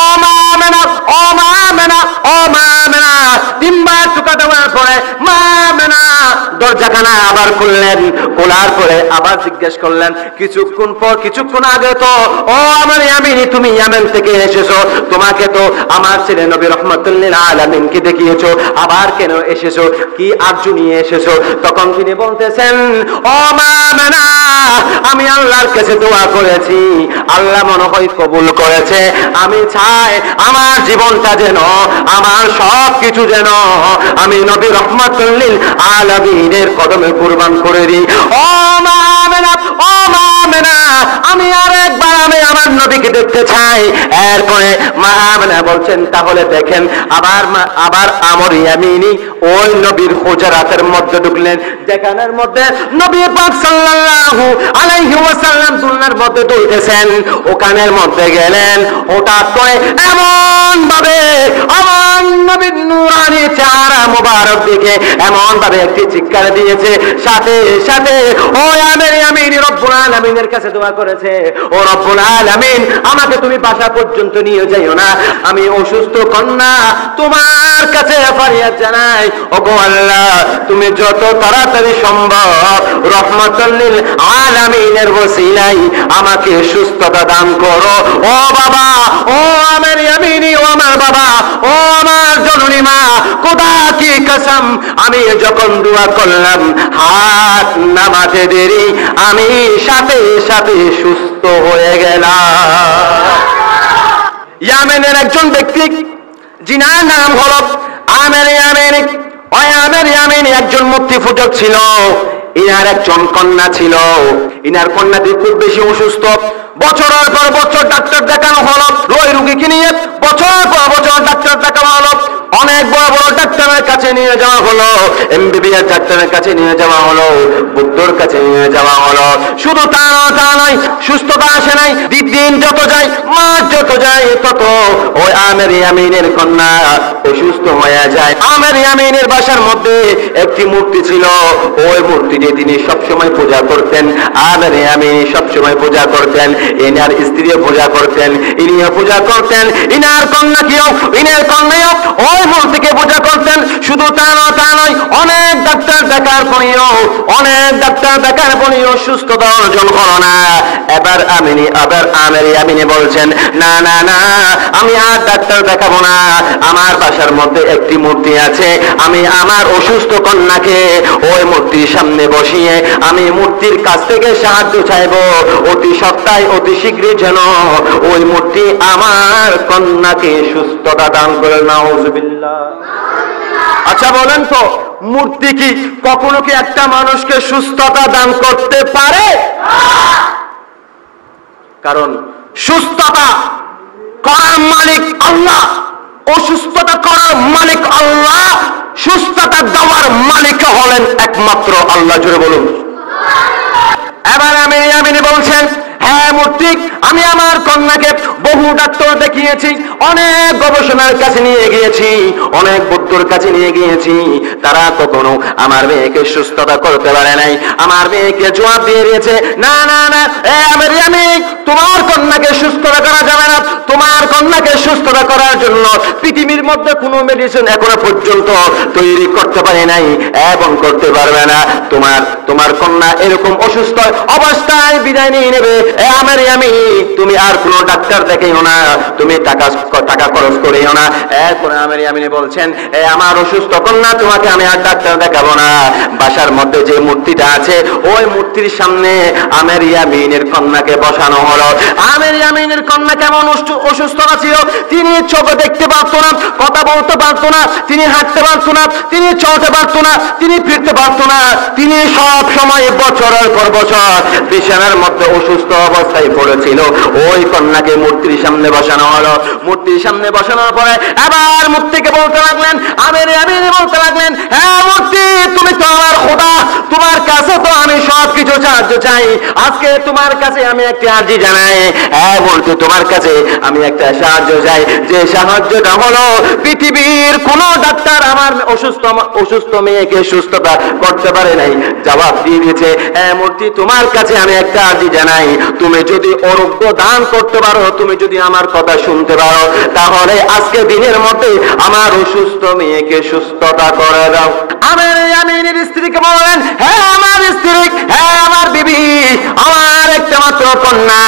ও মা আমেনা, ও মা আমেনা, ও মা আমেনা। তিনবার টোকা দেওয়ার পরে মা আমেনা দরজাখানা আবার খুললেন। খোলার পরে আবার জিজ্ঞেস করলেন, কিছুক্ষণ আগে তো ও আমার ইয়ামিনী তুমি ইয়ামেন থেকে এসেছো, তোমাকে তো আমার ছেলে নবী রহমাতুল লিল আলামিনকে দেখিয়েছো, আবার কেন এসেছো, কি আরজু নিয়ে এসেছো? তখন তিনি বলতেছেন, ও মা আমেনা, আমি আল্লাহর কাছে দোয়া করেছি, আল্লাহ মনে হয় কবুল করেছে। আমি চাই আমার জীবনটা যেন, আমার সব কিছু যেন আমি নবী রহমাতুল লিল আলামিনের কদমে কুরবান করে দিই। ও মা আমেনা, ও মা আমেনা, আমি আরেকবার আমি আমার নবীকে দেখতে চাই। এরপরে মা আমেনা বলছেন, তাহলে দেখেন। আবার আমর ইয়ামিনী ওই নবীর হুজরাতের মধ্যে ঢুকলেন। যেখানের মধ্যে নবী পাক সাল্লাল্লাহু আলাইহি ওয়াসাল্লাম দুলনার মধ্যে দুলতেছেন, ওখানের মধ্যে গেলেন। হঠাৎ করে এমন ভাবে আমার নবীর নূরানি চেহারা মোবারক দেখে এমন ভাবে একটি চিৎকার দিয়েছে, সাথে সাথে ওই আমের ইয়ামিনী রব্বুল আলামিনের কাছে দোয়া করেছে, ও রব্বুল আলামিন, আমাকে তুমি বাসা পর্যন্ত নিয়ে যাইও না, আমি অসুস্থ কন্যা তোমার কাছে ফরিয়াদ জানাই। ওগো আল্লাহ, তুমি যত তাড়াতাড়ি সম্ভব রহমাতুল লিল আলামিনের ওসিলায় আমাকে সুস্থতা দান করো। ও বাবা, ও আমার ইয়ামিনী, ও আমার বাবা, ও আমার জননী মা, খোদা কি কসম, আমি যখন দোয়া করলাম হাত নামাতে দেরি, আমি সাথে সাথে সুস্থ হয়ে গেলাম। ইয়ামেনের একজন ব্যক্তি যিনার নাম হলো আমের ইয়ামিনী, ওই আমের ইয়ামিনী একজন মূর্তি পূজক ছিল। ইনার একজন কন্যা ছিল, ইনার কন্যাটি খুব বেশি অসুস্থ। বছরের পর বছর ডাক্তার দেখানো হলো, ওই রোগীকে নিয়ে বছরের পর বছর ডাক্তার দেখানো হলো, অনেক বড় বড় ডাক্তারের কাছে নিয়ে যাওয়া হলো, এমবিবিএস ডাক্তারের কাছে নিয়ে যাওয়া হলো, বুদ্ধর কাছে নিয়ে যাওয়া হলো। শুধু তা নয়, সুস্থতা আসে নাই। দিন যত যায়, মাস যত যায়, তত ওই আমের ইয়ামিনের কন্যা অসুস্থ হয়ে যায়। আমের ইয়ামিনের বাসার মধ্যে একটি মূর্তি ছিল, ওই মূর্তিটি তিনি সবসময় পূজা করতেন। আমের ইয়ামিনী সবসময় পূজা করতেন, ইনার স্ত্রীও পূজা করতেন, ইনিও পূজা করতেন, ইনার কন্যাকেও, ইনার কন্যাও ওই মূর্তিকে পূজা করতেন। শুধু তা নয়, অনেক ডাক্তার দেখার পরেও সুস্থতা অর্জন করো না। এবার আমের ইয়ামিনী বলছেন, না না না, আমি আর ডাক্তার দেখাবো না, আমার বাসার মধ্যে একটি মূর্তি আছে, আমি আমার অসুস্থ কন্যাকে ওই মূর্তির সামনে বসিয়ে আমি মূর্তির কাছ থেকে সাহায্য চাইবো, অতি সপ্তাহে অতি শীঘ্রই যেন ওই মূর্তি আমার কন্যাকে সুস্থতা দান করে। নাউযুবিল্লাহ। আচ্ছা বলেন তো, মূর্তি কি কখনো কি একটা মানুষকে সুস্থতা দান করতে পারে? কারণ সুস্থতা করার মালিক আল্লাহ, অসুস্থতা করার মালিক আল্লাহ, সুস্থতা দেওয়ার মালিক হলেন একমাত্র আল্লাহ। জোরে বলুন। এবার আমের ইয়ামিনী বলছেন, হ্যাঁ মূর্তি, আমি আমার কন্যাকে বহু ডাক্তার দেখিয়েছি, অনেক গবেষণার কাছে নিয়ে গিয়েছি, অনেক বুদ্ধর কাছে নিয়ে গিয়েছি, তারা কখনো আমার মেয়েকে সুস্থতা করতে পারে নাই। আমার মেয়েকে জবাব দিয়ে দিয়েছে, না না না, আমের ইয়ামিনী, তোমার কন্যাকে সুস্থতা করা যাবে না, তোমার কন্যাকে সুস্থতা করার জন্য পৃথিবীর মধ্যে কোনো মেডিসিন এখনো পর্যন্ত তৈরি করতে পারে নাই এবং করতে পারবে না। তোমার কন্যা এরকম অসুস্থ অবস্থায় বিদায় নিয়ে নেবে। আমের ইয়ামিনী, তুমি আর কোনো ডাক্তার দেখাইও না, তুমি টাকা খরচ করিও না। এরপরে আমের ইয়ামিনী বলছেন, আমার অসুস্থ কন্যা, তোমাকে আমি আর ডাক্তার দেখাবো না। বাসার মধ্যে যে মূর্তিটা আছে, ওই মূর্তির সামনে আমের ইয়ামিনের কন্যাকে বসানো হলো। আমের ইয়ামিনের কন্যা কেমন অসুস্থতা ছিল, তিনি চোখে দেখতে পারতো না, কথা বলতে পারতো না, তিনি হাঁটতে পারতো না, তিনি চলতে পারতো না, তিনি ফিরতে পারতো না, তিনি সব সময় বছরের পর বছর বিছানার মধ্যে অসুস্থ অবস্থায় পড়েছিল। ওই কন্যাকে মূর্তির সামনে বসানো হলো। মূর্তির সামনে বসানোর পরে আবার মূর্তিকে বলতে লাগলেন, আমের ইয়ামিনী বলতে লাগলেন, হ্যাঁ মূর্তি, তুমি তো আমার খোদা, তোমার কাছে তো আমি সব কিছু সাহায্য চাই, আজকে তোমার কাছে আমি একটা আর্জি জানাই। হ্যাঁ মূর্তি, তোমার কাছে আমি একটা সাহায্য যায়, যে সাহায্যটা হলো পৃথিবীর কোন ডাক্তার আমার অসুস্থ মেয়েকে সুস্থতা করতে পারে নাই। জবাব দিয়ে দিয়েছে, মূর্তি তোমার কাছে আমি একটা আর্জি জানাই, তুমি যদি আরোগ্য দান করতে পারো, তুমি যদি আমার কথা শুনতে পারো, তাহলে আজকে দিনের মধ্যে আমার অসুস্থ মেয়েকে সুস্থতা করে দাও। আমিনের স্ত্রীকে বললেন, হ্যাঁ আমার স্ত্রী, হ্যাঁ আমার বিবি, আমার একটা মাত্র কন্যা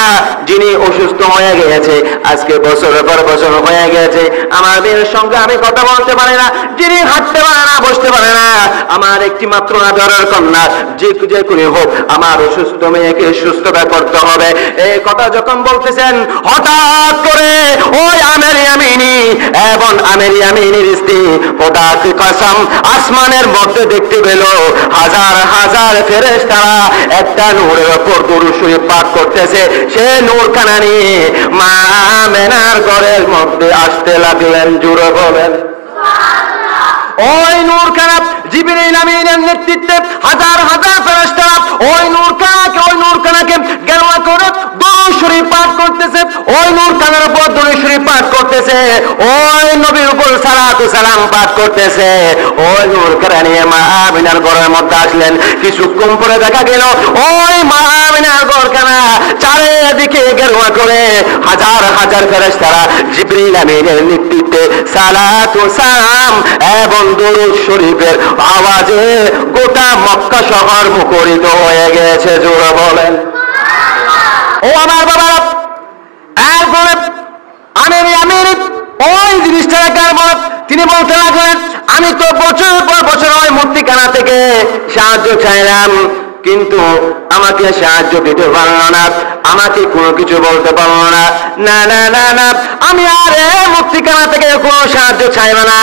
যিনি অসুস্থ হয়ে গেছে, আজকে বছরের পর বছর হয়ে গেছে, আমার মেয়ের সঙ্গে আমি কথা বলতে পারি না, যিনি হাঁটতে পারে না, বসতে পারে না, আমার একটি মাত্র আদরের কন্যা, যে করে হোক আমার অসুস্থ মেয়েকে সুস্থতা করতে হবে। এই কথা যখন বলতেছেন, হঠাৎ করে ওই আমের ইয়ামিনী এবং আমের ইয়ামিনীর স্ত্রী খোদা কি কসম আসমানের মধ্যে দেখতে পেল হাজার হাজার ফেরেশতারা একটা নূরের উপর দরুদ শরীফ পাঠ করতেছে। সে নূর খানা নিয়ে মা আমেনার ঘরের মধ্যে আসতে লাগলেন। জোরে বলেন ওই নূর খানা জিবরিল আমিনের নেতৃত্বে হাজার হাজার ফেরেশতারা ওই নূর খানাকে গেরুয়া করে দরুদ শরীফ পাঠ করতেছে, ওই নূর খানার উপর দরুদ শরীফ পাঠ করতেছে, ওই নবীর উপর সালাতু সালাম পাঠ করতেছে। ওই নূর খানা নিয়ে মা আমিনার ঘরের মধ্যে আসলেন। কিছুক্ষণ পরে দেখা গেল ওই মা আমিনার ঘরখানা চারিদিকে গেরুয়া করে হাজার হাজার ফেরেশতারা জিবরিল আমিনের নেতৃত্বে সালাতু সালাম এবং দরুদ শরীফের আওয়াজে গোটা মক্কা শহর মুখরিত হয়ে গেছে। জোরে বলেন ও আমার বাবারা। এরপরে আমির ওই জিনিসটা তিনি বলতে লাগলেন, আমি তো বছরের পর বছর ওই মূর্তিখানা থেকে সাহায্য চাইলাম, কিন্তু আমাকে সাহায্য দিতে পারলো না, আমাকে কোনো কিছু বলতে পারলো না। না না না না, আমি আর মূর্তিখানা থেকে কোনো সাহায্য চাইব না,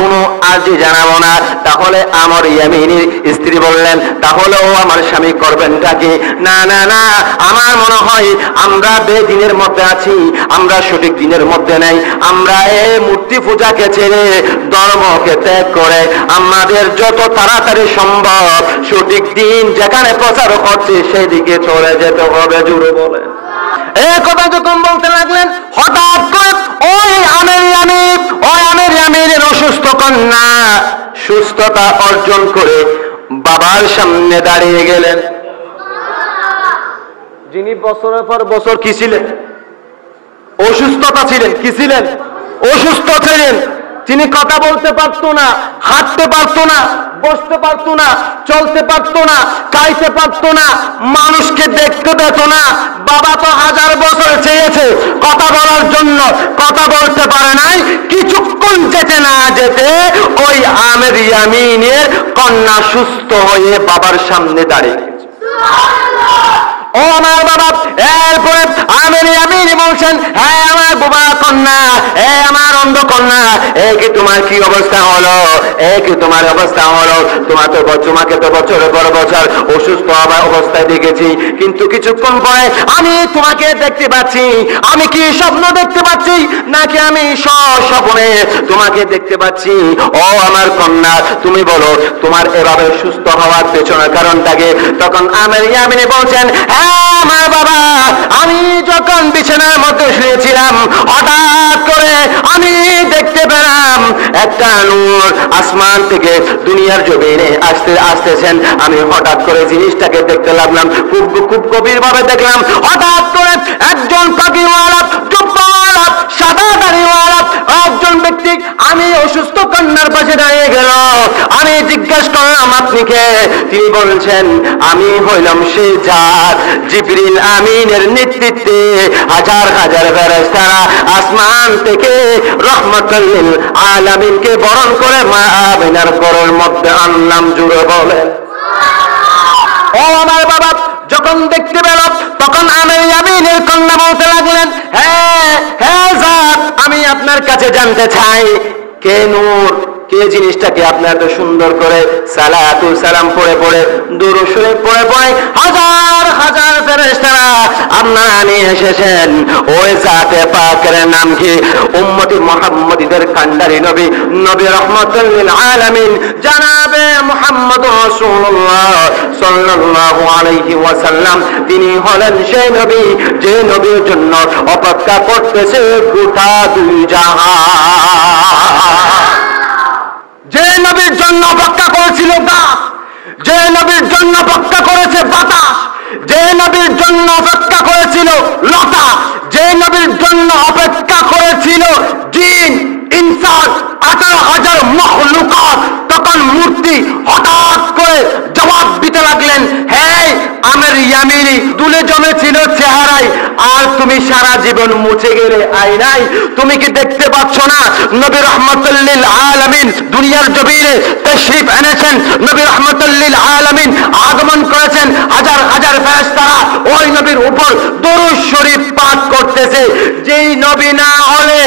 কোনো আর্জি জানাবো না। তাহলে আমার ইয়ামিনীর স্ত্রী বললেন, তাহলে ও আমার স্বামী করবেনটা কি? না না না, আমার মনে হয় আমরা বেদিনের মধ্যে আছি, আমরা সঠিক দিনের মধ্যে নেই। আমরা এই মূর্তি পূজাকে ছেড়ে ধর্মকে ত্যাগ করে আমাদের যত তাড়াতাড়ি সম্ভব সঠিক দিন যেখানে প্রচার করছে সেদিকে চলে যেতে হবে। জুড়ে বলেন এই কথা যখন বলতে লাগলেন, হঠাৎ করে ওই আমির ইয়ামিনের অসুস্থ কন্যা সুস্থতা অর্জন করে বাবার সামনে দাঁড়িয়ে গেলেন, যিনি বছরের পর বছর কি ছিলেন? অসুস্থতা ছিলেন। কি ছিলেন? অসুস্থ ছিলেন। তিনি কথা বলতে পারতো না, হাঁটতে পারতো না, বসতে পারতো না, চলতে পারতো না, খাইতে পারতো না, মানুষকে দেখতে পেত না। বাবা তো হাজার বছর চেয়েছে কথা বলার জন্য, কথা বলতে পারে নাই। কিছুক্ষণ যেতে না যেতে ওই আমির ইয়ামিনের কন্যা সুস্থ হয়ে বাবার সামনে দাঁড়িয়ে গেছে। ও আমার বাবা, এরপরে আমির ইয়ামিনী বলছেন, হ্যাঁ আমার বাবা কন্যা, আমার অন্ধ কন্যা, কি তোমার কি অবস্থা হলো? কি তোমার অবস্থা হলো? তোমাকে তো বছরের পর বছর অসুস্থ অবস্থায় দেখেছি, কিন্তু কিছুক্ষণ পরে আমি তোমাকে দেখতে পাচ্ছি। আমি কি স্বপ্ন দেখতে পাচ্ছি নাকি আমি স্বপ্নে তোমাকে দেখতে পাচ্ছি? ও আমার কন্যা, তুমি বলো তোমার এভাবে সুস্থ হওয়ার পেছনের কারণটাকে? তখন আমির ইয়ামিনী বলছেন, আমার বাবা, আমি যখন বিছানার মধ্যে শুয়েছিলাম হঠাৎ করে আমি দেখতে পেলাম একটা নূর আসমান থেকে দুনিয়ার জমিনে আসতেছেন। আমি হঠাৎ করে জিনিসটাকে দেখতে লাগলাম, খুব গভীর ভাবে দেখলাম। হঠাৎ করে একজন পাখিওয়ালা, জুব্বাওয়ালা, সাদা দাড়িওয়ালা একজন ব্যক্তি আমি অসুস্থ কন্যার পাশে দাঁড়িয়ে গেল। আমি জিজ্ঞাসা করলাম, আপনি কে? তিনি বলছেন, আমি হইলাম সেই জাত জিবরিল আমিনের নেতৃত্বে হাজার হাজার ফেরেশতারা আসমান থেকে রহমাতুল লিল আলামিনকে বরণ করে মা আমিনার ঘরের মধ্যে আনলাম। জুড়ে বলেন ও আমার বাবা। যখন দেখতে পেল তখন আমির ইয়ামিনের কন্যা বলতে লাগলেন, হ্যাঁ জাত, আমি আপনার কাছে জানতে চাই কে নূর, কে জিনিসটাকে আপনি এত সুন্দর করে সালাতু সালাম পড়ে পড়ে দুরূদ শরীফ পড়ে পড়ে হাজার হাজার ফেরেশতারা আপনারা নিয়ে এসেছেন ওই জাতে পাকের নাম কি? উম্মতি মুহাম্মাদীদের কান্ডারি নবী, নবী রাহমাতুল লিল আলামিন জনাবে মুহাম্মদ রাসূলুল্লাহ সাল্লাল্লাহু আলাইহি ওয়াসাল্লাম। তিনি হলেন সেই নবী যে নবীর জন্য অপেক্ষা করতেছে গোটা দুই জাহান। যে নবীর জন্য অপেক্ষা করেছিল গাছ, যে নবীর জন্য অপেক্ষা করেছে বাতাস, যে নবীর জন্য অপেক্ষা করেছিল লতা, যে নবীর জন্য অপেক্ষা করেছিল জিন ইনসান 18,000 মখলুকাত, তখন মূর্তি হঠাৎ করে জবাব দিতে লাগলেন, হ্যাঁ আমের ইয়ামিনী দুলে জমেছিল চেহারায়, আর তুমি সারা জীবন মুছে গেলে আয়নায়। তুমি কি দেখতে পাচ্ছ না নবী রাহমাতুল লিল আলামিন দুনিয়ার জমিনে তাশরীফ এনেছেন, নবী রাহমাতুল লিল আলামিন আগমন করেছেন, হাজার হাজার ফেরেশতারা ওই নবীর উপর দরুদ শরীফ পাঠ করতেছে। যেই নবী না হলে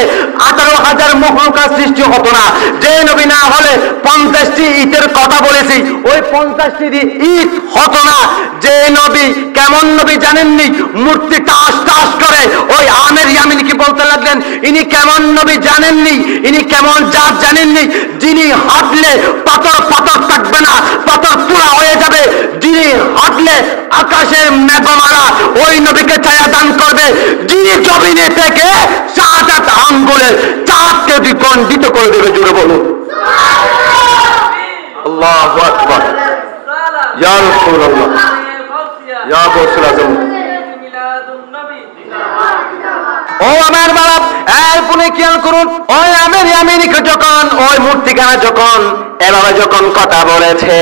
18,000 মখলুকাত সৃষ্টি হতো না, যে নবী না হলে 50টি ইটের কথা বলেছি ওই 50টি ইট হতো না। যে নবী কেমন নবী জানেননি? মূর্তি টাস টাস করে ওই আমের ইয়ামিনী কি বলতে লাগলেন, ইনি কেমন নবী জানেননি? ইনি কেমন জাত জানেননি? যিনি হাঁটলে পাথর পাথর থাকবে না, পাথর তুলা হয়ে যাবে। যিনি হাঁটলে আকাশের মেঘমালা ওই নবীকে ছায়া দান করবে। যিনি জমিনে থেকে 7 আঙ্গুলের চাঁদকে দ্বিখণ্ডিত করে দেবে। জুড়ে বলুন আল্লাহু আকবার। ইয়া রাসূলুল্লাহ, ইয়া গাউসুল আজম। ও আমার বাবা, এরপরে খেয়াল করুন, ওই আমের ইয়ামিনীকে যখন ওই মূর্তিখানা যখন এভাবে যখন কথা বলেছে,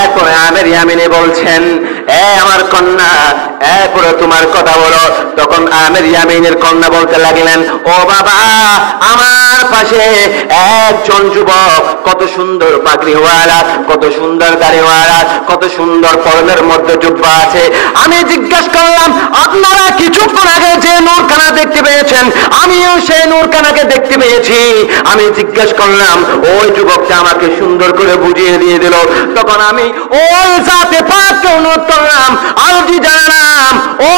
এরপরে আমের ইয়ামিনী বলছেন, এ আমার কন্যা, এরপরে তোমার কথা বলো। তখন আমের ইয়ামিনের কন্যা বলতে লাগলেন, ও বাবা, আমার পাশে একজন যুবক, কত সুন্দর পাগড়িওয়ালা, কত সুন্দর দাড়িওয়ালা, কত সুন্দর পরনের মধ্যে জুব্বা আছে। আমি জিজ্ঞাসা করলাম, আপনারা কিছুক্ষণ আগে যে নূরখানা দেখতে পেয়েছেন, আমিও সেই নূরখানাকে দেখতে পেয়েছি। আমি জিজ্ঞাসা করলাম, ওই যুবকটা আমাকে সুন্দর করে বুঝিয়ে দিয়ে দিল। তখন আমি ওই জাতে পাককে অনুরোধ করলাম, আরজি জানালাম, ও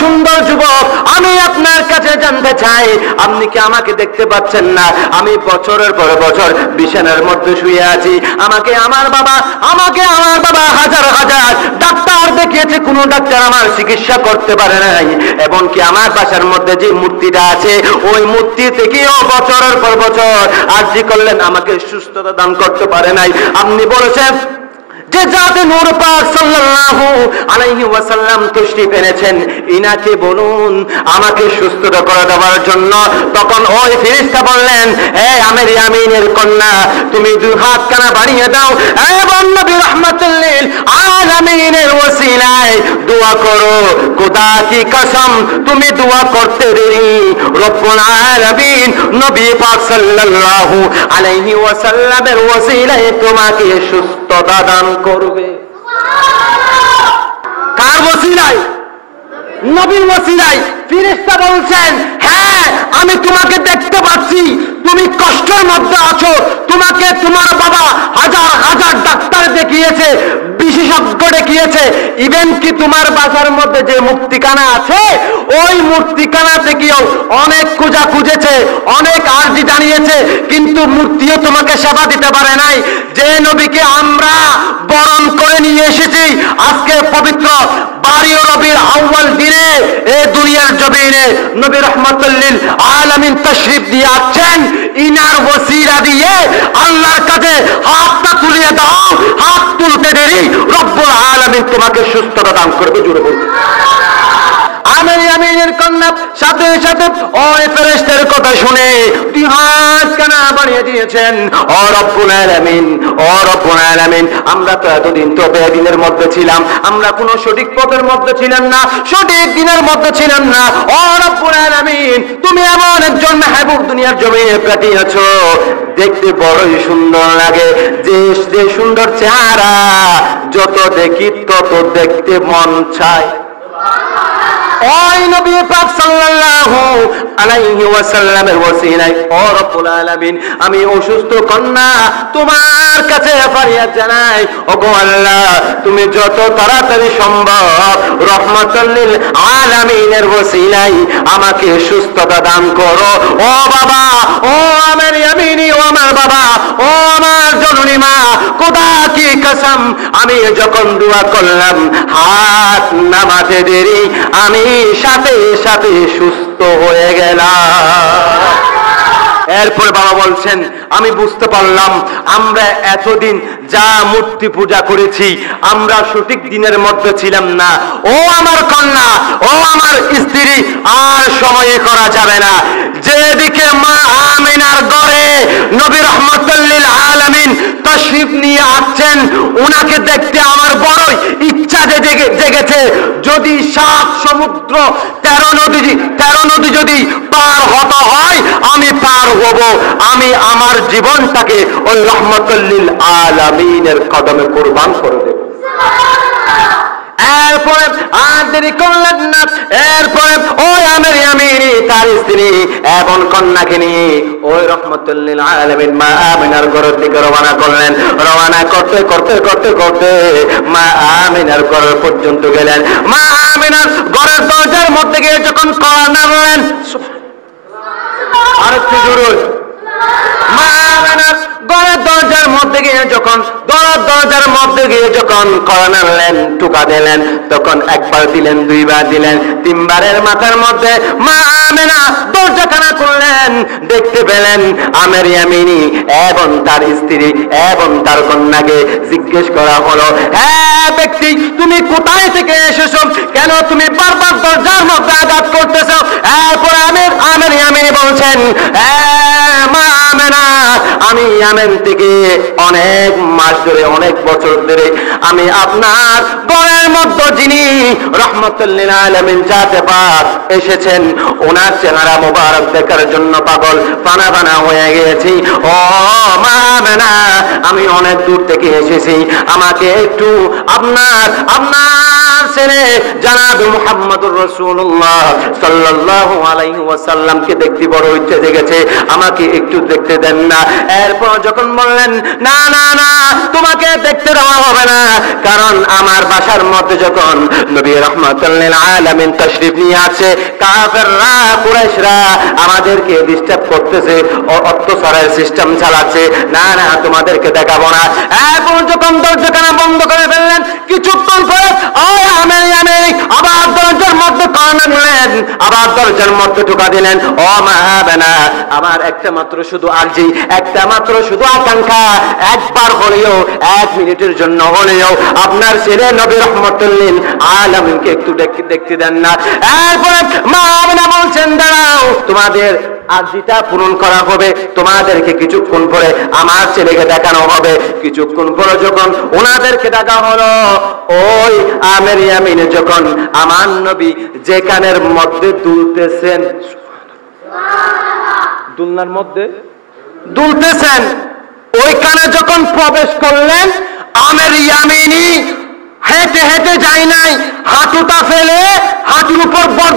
সুন্দর যুবক, আমি আপনার কাছে জানতে চাই, আপনি কি আমাকে দেখতে পাচ্ছেন না? আমি বছরের পর বছর বিছানার মধ্যে শুয়ে আছি। আমাকে আমার বাবা হাজার হাজার ডাক্তার দেখিয়েছে, কোনো ডাক্তার আমার চিকিৎসা করতে পারে নাই। এবং কি আমার বাসার মধ্যে যে মূর্তিটা আছে, ওই মূর্তি থেকেও বছরের পর বছর আরজি করলেন, আমাকে সুস্থতা দান করতে পারে নাই। আপনি বলেছেন যে জাতে নূর পাক সাল্লাল্লাহু আলাইহি ওয়াসাল্লাম তশরীফ এনেছেন, ইনাকে বলুন আমাকে সুস্থতা করে দেওয়ার জন্য। তখন ওই ফেরেশতা বললেন, হে আমের ইয়ামিনের কন্যা, তুমি দুই হাত কানা বাড়িয়ে দাও এবং নবী রাহমাতুল লিল আলামিনের ওসিলায় দোয়া করো। খোদা কি কসম, তুমি দোয়া করতে দেরি, রব্বুল আলামিন নবী পাক সাল্লাল্লাহু আলাইহি ওয়াসাল্লামের ওসিলায় তোমাকে সুস্থতা দান করবে। কার ওসিলায়? নবীর ওসিলায়। ফেরেশতা বলছেন, হ্যাঁ আমি তোমাকে দেখতে পাচ্ছি, তুমি কষ্টের মধ্যে আছো, তোমাকে তোমার বাবা হাজার হাজার ডাক্তার দেখিয়েছে, বিশেষজ্ঞ দেখিয়েছে, ইভেন কি তোমার বাসার মধ্যে যে মূর্তিখানা আছে, ওই মূর্তিখানা থেকেও অনেক খোঁজা খুঁজেছে, অনেক আরজি জানিয়েছে, কিন্তু মূর্তিও তোমাকে সেবা দিতে পারে নাই। যে নবীকে আমরা বরণ করে নিয়ে এসেছি আজকে পবিত্র 12 রবিউল আউয়াল দিনে এই দুনিয়ার জমিনে নবী রাহমাতুল লিল আলামিন তাশরীফ দিয়ে আছেন, ইনার ওসিলা দিয়ে আল্লাহর কাছে হাতটা তুলিয়ে দাও। হাত তুলতে দেরি, রব্বুল আলামিন তোমাকে সুস্থতা দান করবে। জুড়ে বলুন আমের ইয়ামিনের কন্যা সাথে সাথে ওই ফেরেশতার কথা শুনে দুই হাত কানা বাড়িয়ে দিয়েছেন। ও রব্বুল আলামিন, ও রব্বুল আলামিন, আমরা তো এতদিন তো বেদিনের মধ্যে ছিলাম, আমরা কোনো সঠিক পথের মধ্যে ছিলাম না, সঠিক দিনের মধ্যে ছিলাম না। ও রব্বুল আলামিন, তুমি এমন একজন মাহবুব দুনিয়ার জমিনে পাঠিয়েছো, দেখতে বড়ই সুন্দর লাগে, যে সুন্দর চেহারা যত দেখি তত দেখতে মন চায়। ওই নবী পাক সাল্লাল্লাহু আলাইহি ওয়াসাল্লামের ওসিলায় ও রব্বুল আলামিন আমি অসুস্থ কন্যা তোমার কাছে ফরিয়াদ জানাই ওগো আল্লাহ তুমি যত তাড়াতাড়ি সম্ভব রহমাতুল লিল আলামিনের ওসিলায় আমাকে সুস্থতা দান করো। ও বাবা, ও আমার ইয়ামিনী, ও আমার বাবা, ও আমার জননী মা, খোদা কি কসম আমি যখন দোয়া করলাম হাত নামাতে দেরি আমি সাথে সাথে সুস্থ হয়ে গেলাম। এরপরে বাবা বলছেন আমি বুঝতে পারলাম আমরা এতদিন যা মূর্তি পূজা করেছি আমরা সঠিক দিনের মধ্যে ছিলাম না। ও আমার কন্যা, ও আমার স্ত্রী, আর সময় করা যাবে না। যেদিকে মা আমিনার ঘরে নবী রাহমাতুল লিল আলামিন তাশরীফ নিয়ে আসছেন উনাকে দেখতে আমার বড়ই ইচ্ছা জেগেছে। যদি 7 সমুদ্র 13 নদী যদি পার হতে হয় আমি পার হব। আমি আমার জীবনটাকে ওই রাহমাতুল লিল আলামিনের কদমে কুরবান করে দেব। এরপরে আর দেরি করলেন না। এরপরে ওই আমার ইয়ামিনী তার স্ত্রী এবং কন্যাকে নিয়ে ওই রাহমাতুল লিল আলামিন মা আমিনার ঘরের দিকে রওনা করলেন। রওনা করতে করতে করতে করতে মা আমিনার ঘর পর্যন্ত গেলেন। মা আমিনার ঘরের দরজার মধ্যে গিয়ে যখন কড়া নাড়লেন, আরেকটু জোরে, মা আমিনার ঘরের দরজার মধ্যে গিয়ে যখন কড়া নাড়লেন, টুকা দিলেন, তখন একবার দিলেন, দুইবার দিলেন, তিনবারের মাথার মধ্যে মা আমিনা দরজাখানা করলেন। দেখতে পেলেন আমার ইয়ামিনী এবং তার স্ত্রী এবং তার কন্যাকে। জিজ্ঞেস করা হলো, হ্যাঁ ব্যক্তি তুমি কোথায় থেকে এসেছো, কেন তুমি বারবার দরজার মধ্যে আঘাত করতেছো? এরপরে আমার ইয়ামিনী বলছেন, হ্যাঁ মা আমিনা আমি ইয়ামেন থেকে অনেক মাস ধরে অনেক বছর ধরে আমি আপনার ঘরের মধ্যে যিনি রাহমাতুল লিল আলামিন জাতে পাক এসেছেন ওনার চেহারা মোবারক দেখার জন্য পাগল পানা হয়ে গেছি। ও মা আমিনা আমি অনেক দূর থেকে এসেছি, আমাকে একটু আপনার ছেলে জনাব মুহাম্মদুর রাসূলুল্লাহ সাল্লাল্লাহু আলাইহি ওয়াসাল্লামকে দেখতে বড় ইচ্ছে জেগেছে, আমাকে একটু দেখতে দেন না। এরপর যখন বললেন না না না তোমাকে দেখতে দেওয়া হবে না, কারণ আমার বাসার মধ্যে যখন নবী রাহমাতুল লিল আলামিন তাশরীফ নিয়ে আসে কাফেররা কুরাইশরা আমাদেরকে ডিস্টার্ব করতেছে, অত্যাচারের সিস্টেম চালাচ্ছে, না না তোমাদেরকে দেখাবো না। এরপর যখন দরজাখানা বন্ধ করে ফেললেন কিছুক্ষণ পরে আবার দরজার মধ্যে কর্নার নিলেন, আবার দরজার মধ্যে ঢোকা দিলেন। ও মা আমিনা আমার একটা মাত্র শুধু আরজি, একটা মাত্র শুধু আকাঙ্ক্ষা, একবার হলেও 1 মিনিটের জন্য হলেও আপনার ছেলে নবী রাহমাতুল লিল আলামিনকে একটু দেখতে দেন না। এরপরে মা আমিনা বলছেন দাঁড়াও তোমাদের আরজিটা পূরণ করা হবে, তোমাদেরকে কিছুক্ষণ পরে আমার ছেলেকে দেখানো হবে। কিছুক্ষণ পরে যখন ওনাদেরকে দেখা হলো ওই আমার ইয়ামিন যখন আমার নবী যেখানের মধ্যে দুলতেছেন, দুলনার মধ্যে দুলতেছেন, ওইখানে যখন প্রবেশ করলেন আমার ইয়ামিনী হেঁটে হেঁটে যায় নাই, হাঁটুটা ফেলে হাঁটুর উপর বর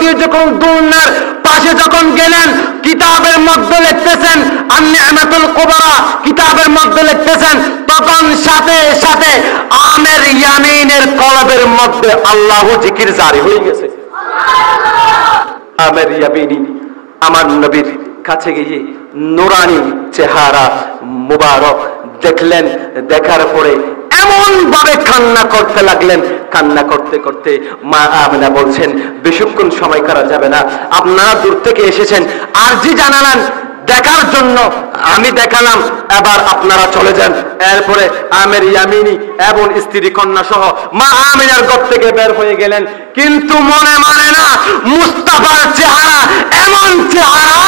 দিয়ে যখন দুলনার পাশে যখন গেলেন কিতাবের মধ্যে লিখতেছেন আন-নি'মাতুল কুবরা, কিতাবের মধ্যে লিখতেছেন তখন সাথে সাথে আমার ইয়ামিনের কলবের মধ্যে আল্লাহু জিকির জারি হয়ে গেছে। আমার ইয়ামিনী আমার নবীর কাছে গিয়ে নুরানি চেহারা মুবারক দেখলেন, দেখার পরে এমন ভাবে কান্না করতে লাগলেন। কান্না করতে করতে মা আমিনা বলছেন বেশিক্ষণ সময় করা যাবে না, আপনারা দূর থেকে এসেছেন আরজি জানালেন দেখার জন্য, আমি দেখালাম, এবার আপনারা চলে যান। এরপরে আমার ইয়ামিনী এবং স্ত্রী কন্যা সহ মা আমিনার ঘর থেকে বের হয়ে গেলেন। কিন্তু মনে মানে না মুস্তাফার চেহারা এমন চেহারা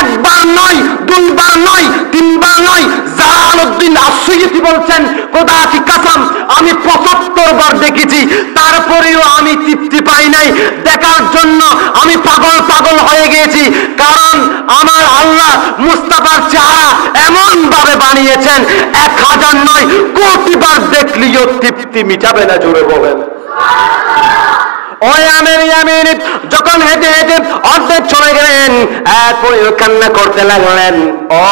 একবার নয়, দুইবার নয়, তিনবার নয়, জালালউদ্দিন আস-সুয়ুতি বলছেন খোদা কি কসম আমি 75 বার দেখেছি, তারপরেও আমি তৃপ্তি পাই নাই, দেখার জন্য আমি পাগল হয়ে গেছি। কারণ আমার আল্লাহ মুস্তাফার চেহারা এমন ভাবে বানিয়েছেন 1000 নয় কোটি বার দেখলেও তৃপ্তি মিটাবে না। জোরে বলেন ওই আমির ইয়ামিন যখন হেঁটে হেঁটে অর্ধেক চলে গেলেন, এরপরে কান্না করতে লাগলেন, ও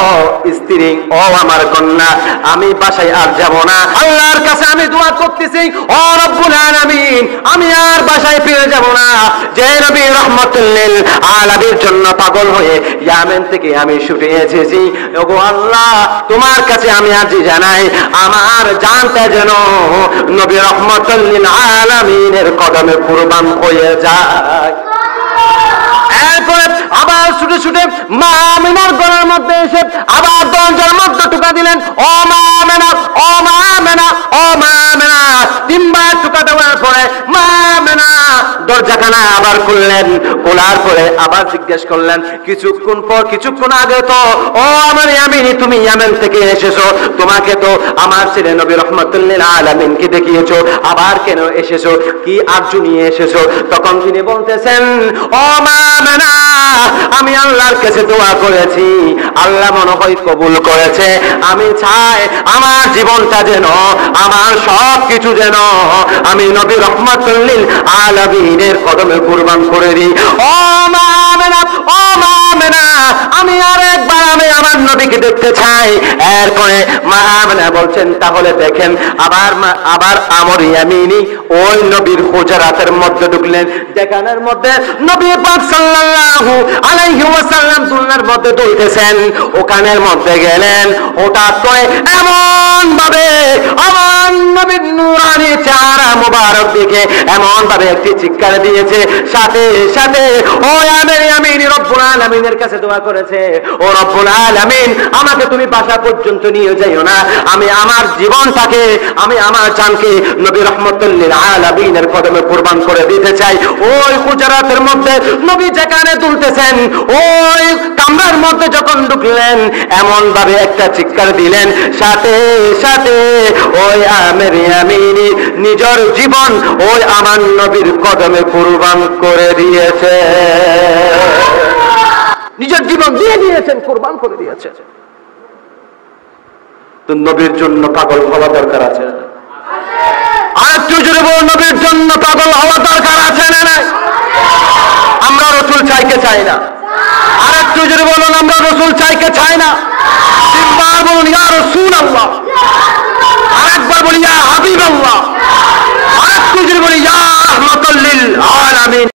স্ত্রী, ও আমার কন্যা, আমি বাসায় আর যাব না। আল্লাহর কাছে আমি দোয়া করতেছি, ও রব্বুল আলামিন, আমি আর বাসায় ফিরে যাব না। যে নবী রাহমাতুল লিল আলামিনের জন্য পাগল হয়ে ইয়ামেন থেকে আমি ছুটে এসেছি, ওগো আল্লাহ, তোমার কাছে আমি আরজি জানাই, আমার জানটা যেন নবী রাহমাতুল লিল আলামিনের কদমে কুরবান হয়ে যায়। এরপরে আবার ছুটে ছুটে মা আমিনার গলার মধ্যে এসে আবার দরজার মধ্যে টোকা দিলেন, ও মা আমিনা, ও মা আমিনা, ও মা আমিনা। তিনবার টোকা দেওয়ার পরে মা আমিনা দরজাখানা আবার খুললেন। খোলার পরে আবার জিজ্ঞেস করলেন, কিছুক্ষণ আগে তো ও আমার ইয়ামিনী, তুমি ইয়ামেন থেকে এসেছো, তোমাকে তো আমার ছেলে নবী রাহমাতুল লিল আলামিনকে দেখিয়েছো, আবার কেন এসেছো, কি আরজু নিয়ে এসেছো? তখন তিনি বলতেছেন, ও মা আমিনা, আমি আল্লাহর কাছে দোয়া করেছি, আল্লাহ মনে হয় কবুল করেছে। আমি চাই আমার জীবনটা যেন, আমার সব কিছু যেন আমি নবী রাহমাতুল লিল আলামিনের কদমে কুরবান করে দিই। ও মা আমিনা, ও মা আমিনা, আমি আর একবার আমি আমার নবীকে দেখতে চাই। এরপরে মা আমিনা বলছেন, তাহলে দেখেন। আবার আমর ইয়ামিনী ওই নবীর হুজরাতের মধ্যে ঢুকলেন, যেখানের মধ্যে নবী পাক সাল্লাল্লাহু আলাইহি ওয়াসাল্লাম দুনিয়ার মধ্যে দুলতেছেন। ওখানের মধ্যে গেলেন, হঠাৎ করে এমন ভাবে আমার নবীর নূরানি চেহারা মুবারক দেখে এমন ভাবে একটি চিৎকার দিয়েছে, সাথে সাথে ও আমির ইয়ামিন রব্বুল আলামিনের কাছে দোয়া করেছে, ও রব্বুল আলামিন, আমাকে তুমি বাসা পর্যন্ত নিয়ে যাইও না, আমি আমার জীবনটাকে, আমি আমার জানকে নবী রাহমাতুল লিল আলামিনের কদমে কুরবান করে দিতে চাই। ওই হুজরাতের মধ্যে নবী যেখানে তুলতেছেন, ওই কামরার মধ্যে যখন ঢুকলেন, এমন ভাবে একটা চিৎকার দিলেন, সাথে সাথে ওই আমির ইয়ামিন নিজের জীবন ওই আমার নবীর কদমে কুরবান করে দিয়েছে, নিজের জীবন দিয়ে দিয়েছেন, কুরবান করে দিয়েছেন। তো নবীর জন্য পাগল হওয়া দরকার আছে, আর একটু জোরে বল, নবীর জন্য পাগল হওয়া দরকার আছে না নাই? আমরা রাসূল চাইকে চাই না, আর একটু জোরে বলুন, আমরা রাসূল চাইকে চাই না। তিনবার বলুন, ইয়া রাসূলুল্লাহ, আর একবার বলি ইয়া হাবিবাল্লাহ, আর একটু জোরে বলি ইয়া রাহমাতুল লিল আলামিন।